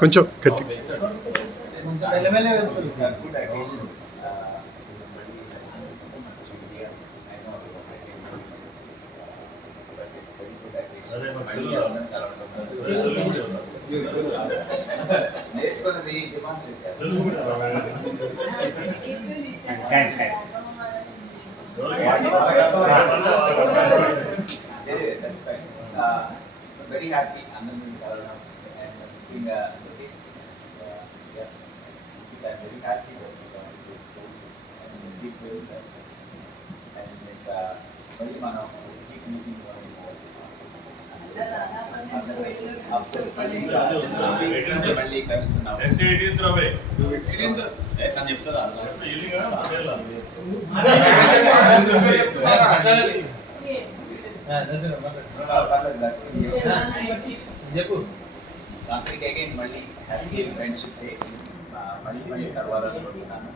కొంచెం గట్టి నేర్చుకున్నది డెమాన్స్ట్రేట్ చేస్తారు. That's fine. So very happy అందరిని కలవడం and meeting Sudeep. Yeah, I'm very happy that this school and deep way and మళ్ళీ మనం keep meeting మళ్ళీ కలుస్తున్నాం. నెక్స్ట్ 18th రవే తను చెప్తుందా చెప్పు అక్కడికి అగైన్ మళ్ళీ హ్యాపీ ఫ్రెండ్షిప్ డే మళ్ళీ కలవాలనుకుంటున్నాను.